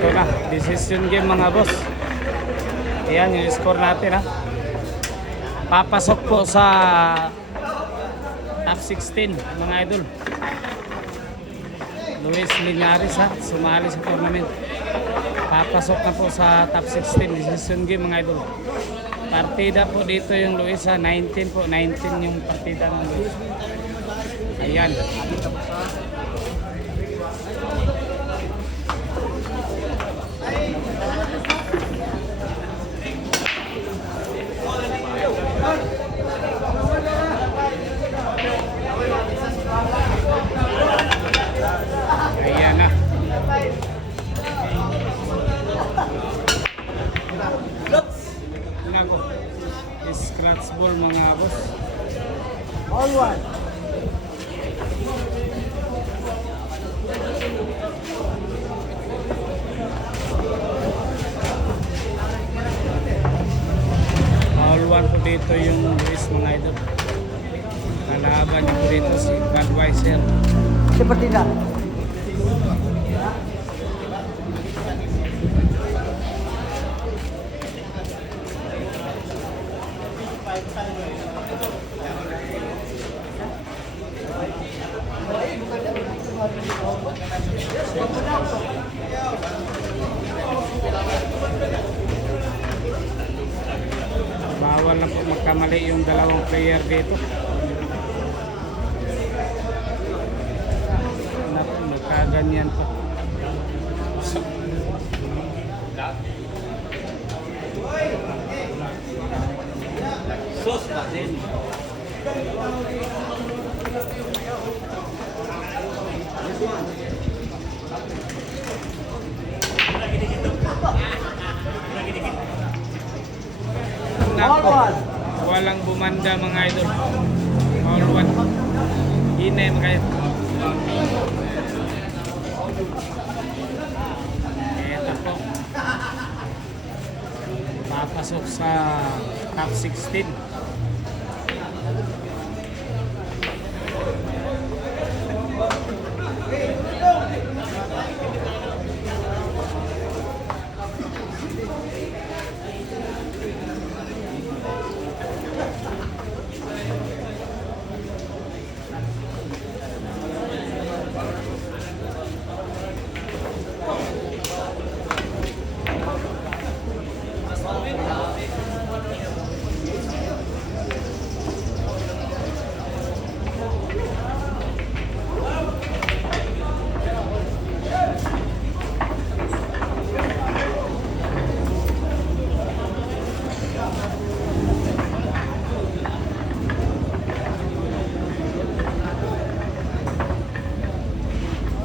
Ito na, decision game mga boss. Ayan yung score natin ha. Papasok po sa top 16 mga idol. Luis Linares ha, sumali sa tournament. Papasok na po sa top 16 decision game mga idol. Partida po dito yung Luis ha, 19 po, 19 yung partida ng Luis. Ayan. Ayan na. Nako. Scratch ball mga boss. All one. All one po dito yung Luis mga idol. Kalaban niyo po dito si Budweiser. Ito partida. Bawal na po magkamali yung dalawang player dito. Naku, magkaganyan po. Sus pa din. All one. Walang bumanda mga idol. All one. Hinay mga idol. Ito po. Papasok sa top 16.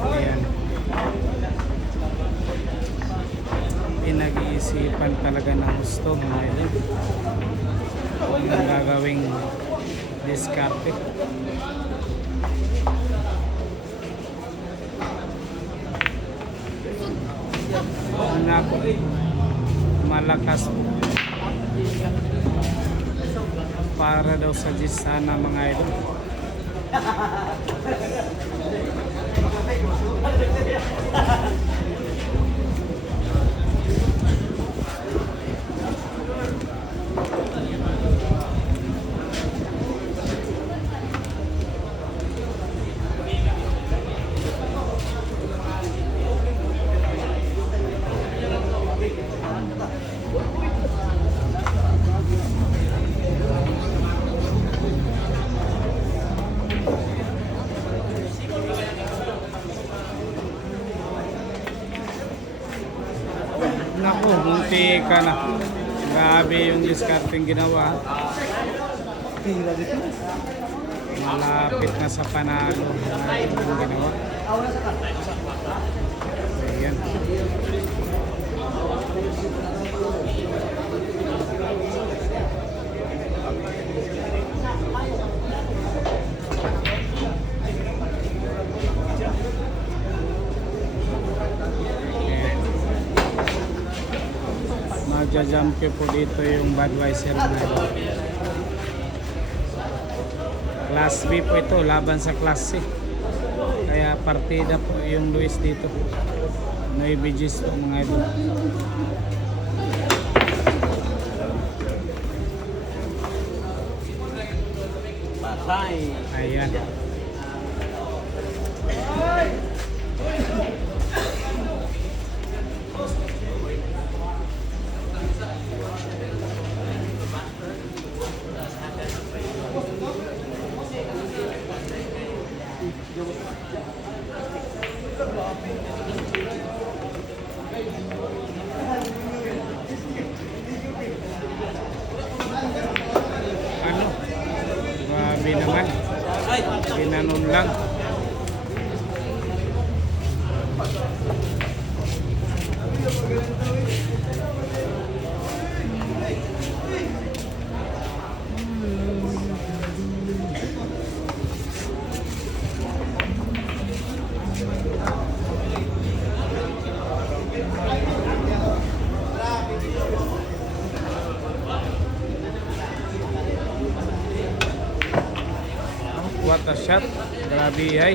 Ayan. Pinag-iisipan talaga ng gusto mga idol. Yung gagawing diskarte. Nako, malakas po. Para daw sa Gis sana mga idol. Naku, munti ka na. Grabe yung discarding ginawa. Malapit na sa panalo yung ginawa. Ayan. Magja-jump po dito yung Budweiser na Class B po ito, laban sa Class C. Kaya partida po yung Luis dito. Nueve G's po mga idol. Patay. Ayan. Ano? Grabe naman. Ginanon lang. What a shot. Grabe ay.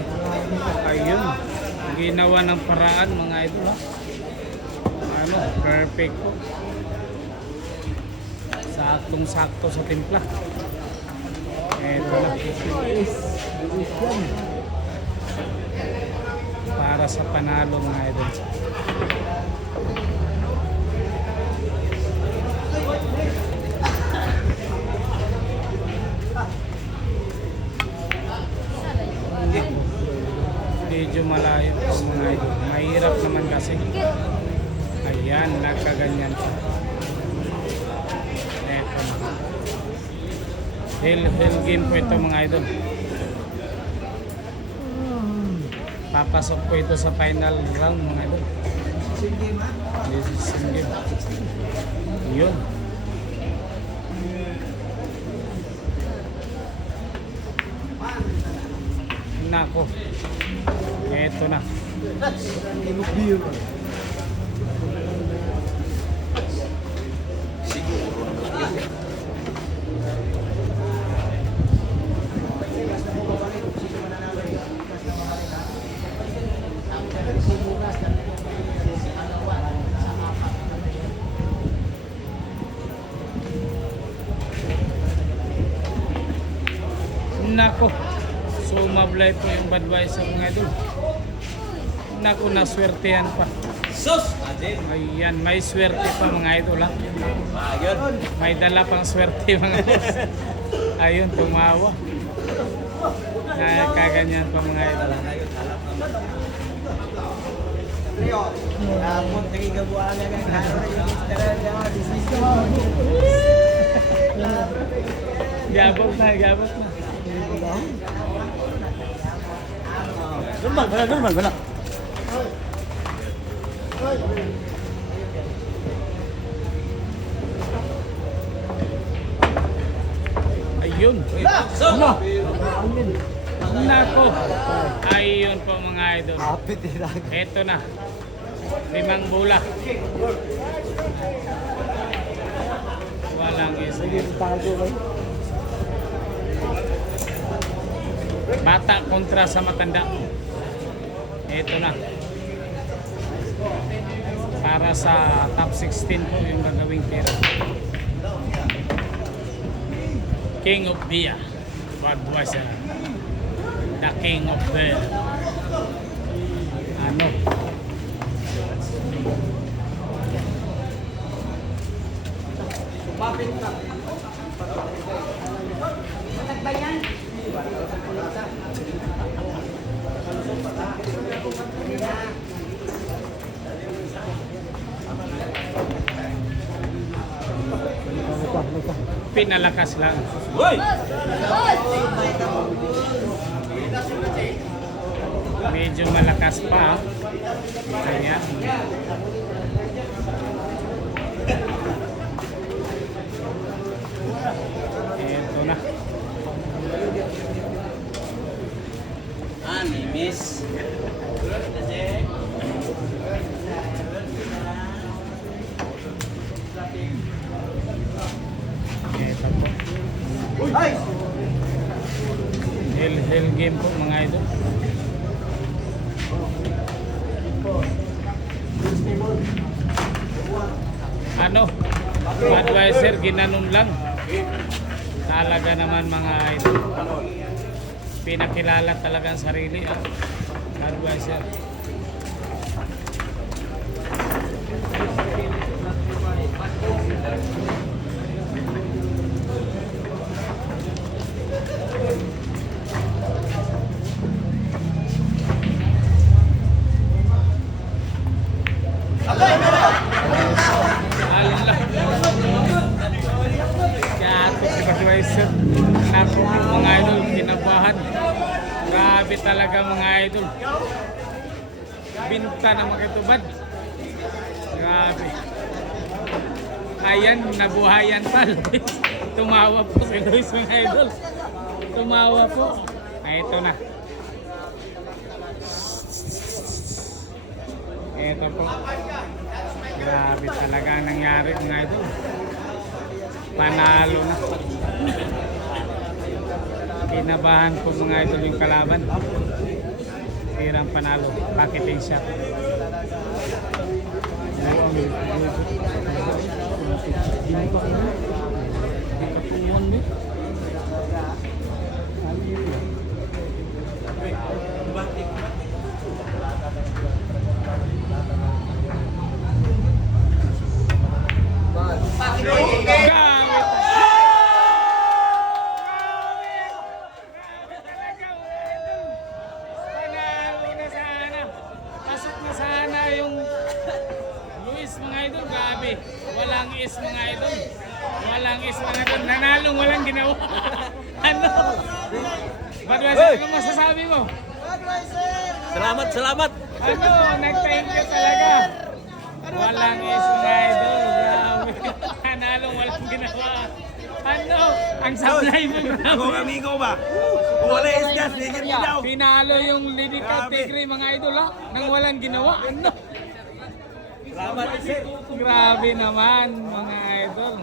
Ayun. Ginawa ng paraan mga idol ha. Ano, perfect po. Saktong-sakto sa timpla. Eto na. Para sa panalo mga idol. Medyo malayo po mga idol. Mahirap naman kasi. Ayan, nagkaganyan siya. Eto na. Hill game po ito mga idol. Papasok po ito sa final round mga idol. Decision game. Yun. Nako. Eto na. Nako. Sumablay po yung Budweiser mga idol. Naku, naswertehan pa. Sus! Adin. Ayan, may swerte pa mga idol ha. Ayun. May dala pang swerte mga boss. Ayun, tumawa. Kaganyan pa mga idol. Gabok na, gabok na. Normal. Ayun. Ano? Nako. Ayun po mga idol. Kapit nila. Eto na. 5 bola. Walang isa. Bata kontra sa matanda. Eto na. Para sa top 16 po yung gagawing pera. King of Beer. Budweiser. The King of Beer. Ano? Pinalakas lang. Hoy! Medyo malakas pa. Kanya. Ito na. May miss. Ito po. Hill game po mga idol. ano, Budweiser, ginanon lang. Talaga naman mga idol. Pinakilala talaga ang sarili. Budweiser. Allah. Kaya ito si Budweiser. Naku mga idol, kinabahan. Grabe talaga mga idol. Binta na makitubad. Grabe. Ayan, nabuhayan pa. Luis. Tumawa po si Luis mga idol. Tumawa po. Ay, ito na. Ito po. Grabe talaga ang nangyari mga idol. Panalo na. Kinabahan po mga idol yung kalaban. Tirang panalo. Pakiting shot. Panalo na sana. Pasok na sana yung Luis mga idol. Grabe. Walang is mga idol. Walang is mga idol. Nanalong walang ginawa. Ano? Budweiser, ano masasabi mo? Salamat, salamat. Ano? Nag-thank you talaga. Walang is mga idol. Grabe. Nanalong walang ginawa. Ano? Ang sablay mo. Ako amigo ba? Wala isda, sige mo daw. Pinalo yung Lidicao Tigre mga idol ha. Nang walang ginawa. Ano? Salamat, sir. Grabe naman mga idol.